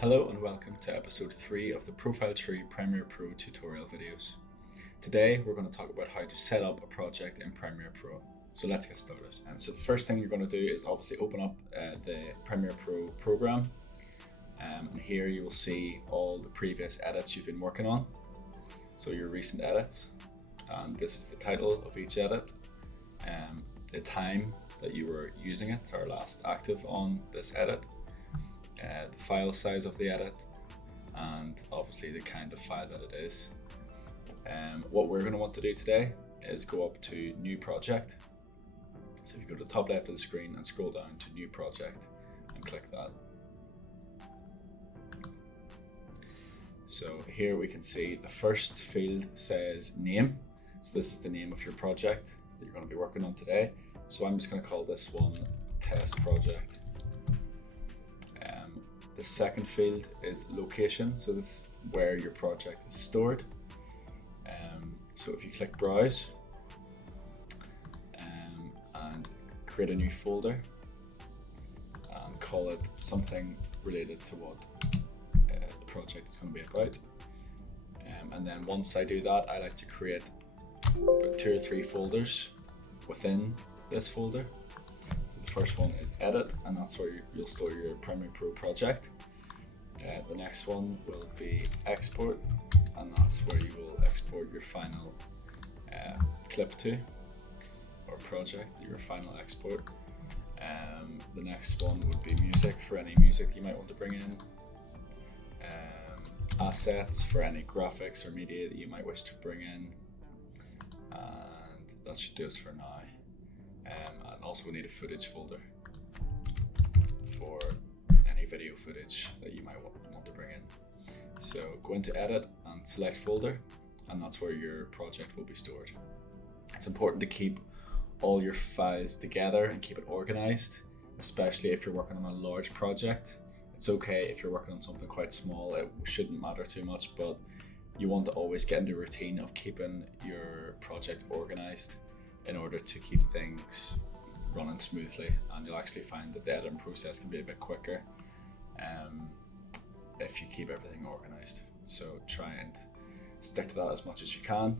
Hello and welcome to episode 3 of the ProfileTree Premiere Pro tutorial videos. Today we're going to talk about how to set up a project in Premiere Pro. So let's get started. So the first thing you're going to do is obviously open up the Premiere Pro program. And here you will see all the previous edits you've been working on. So your recent edits, and this is the title of each edit, the time that you were using it, or last active on this edit, the file size of the edit, and obviously the kind of file that it is. What we're going to want to do today is go up to New Project. So if you go to the top left of the screen and scroll down to New Project and click that. So here we can see the first field says name. So this is the name of your project that you're going to be working on today. So I'm just going to call this one Test Project. The second field is location. So this is where your project is stored. So if you click Browse and create a new folder and call it something related to what the project is going to be about. And then once I do that, I like to create about 2 or 3 folders within this folder. So the first one is Edit, and that's where you'll store your Premiere Pro project. The next one will be Export, and that's where you will export your final clip to, or project, your final export. The next one would be Music, for any music you might want to bring in. Assets, for any graphics or media that you might wish to bring in. And that should do us for now. And also we need a footage folder for any video footage that you might want to bring in. So go into Edit and select Folder, and that's where your project will be stored. It's important to keep all your files together and keep it organized, especially if you're working on a large project. It's okay if you're working on something quite small, it shouldn't matter too much, but you want to always get into a routine of keeping your project organized in order to keep things running smoothly, and you'll actually find that the editing process can be a bit quicker if you keep everything organized. So try and stick to that as much as you can.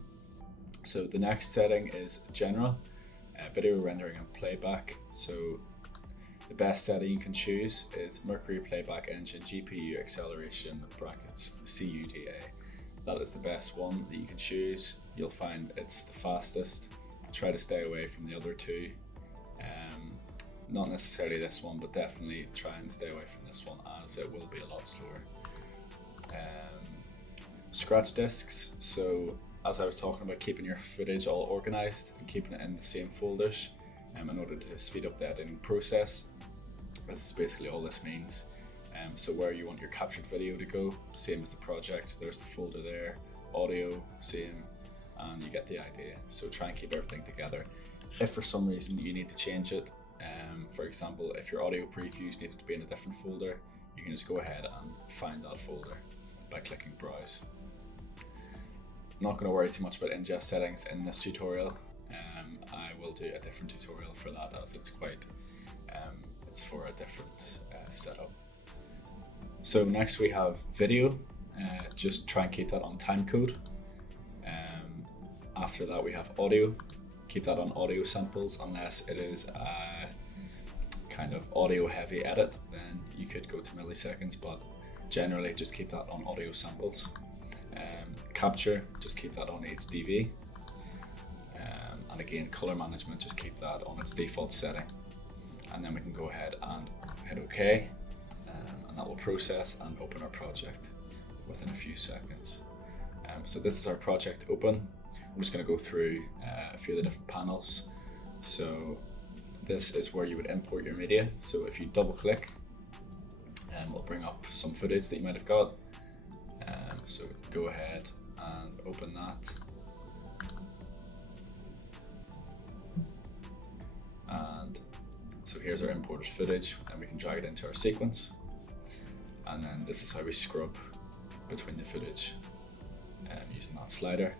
So the next setting is General, Video Rendering and Playback. So the best setting you can choose is Mercury Playback Engine GPU Acceleration brackets CUDA. That is the best one that you can choose. You'll find it's the fastest. Try to stay away from the other two. Not necessarily this one, but definitely try and stay away from this one, as it will be a lot slower. Scratch disks. So as I was talking about, keeping your footage all organized and keeping it in the same folders in order to speed up the editing process. This is basically all this means. So where you want your captured video to go, same as the project. So there's the folder there. Audio, same, and you get the idea. So try and keep everything together. If for some reason you need to change it, for example, if your audio previews needed to be in a different folder, you can just go ahead and find that folder by clicking Browse. I'm not going to worry too much about ingest settings in this tutorial. I will do a different tutorial for that, as it's quite, it's for a different setup. So next we have video. Just try and keep that on timecode. After that we have audio. Keep that on audio samples, unless it is a kind of audio heavy edit, then you could go to milliseconds, but generally just keep that on audio samples. Capture, just keep that on HDV. And again, color management, just keep that on its default setting. And then we can go ahead and hit OK, and that will process and open our project within a few seconds. So this is our project open. I'm just going to go through a few of the different panels. So this is where you would import your media. So if you double click, it'll bring up some footage that you might have got. So go ahead and open that. And so here's our imported footage, and we can drag it into our sequence. And then this is how we scrub between the footage using that slider.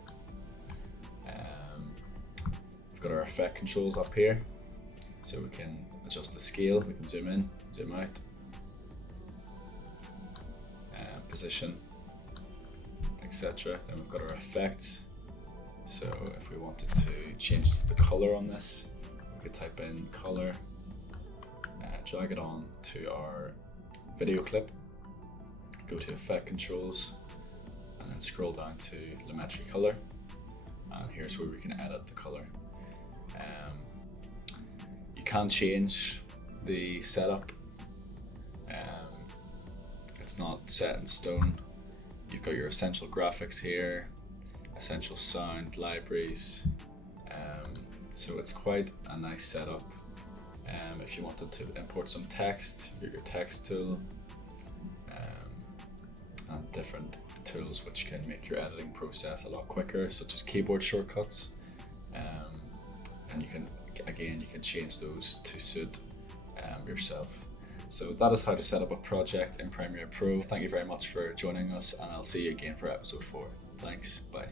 We've got our effect controls up here, so we can adjust the scale, we can zoom in, zoom out. position, etc. Then we've got our effects. So if we wanted to change the color on this, we could type in color, drag it on to our video clip, go to effect controls, and then scroll down to Lumetri color. And here's where we can edit the color. You can change the setup. It's not set in stone. You've got your essential graphics here, essential sound libraries. So it's quite a nice setup. If you wanted to import some text, your text tool, and different tools which can make your editing process a lot quicker, such as keyboard shortcuts. And you can change those to suit yourself. So that is how to set up a project in Premiere Pro. Thank you very much for joining us, and I'll see you again for episode 4. Thanks, bye.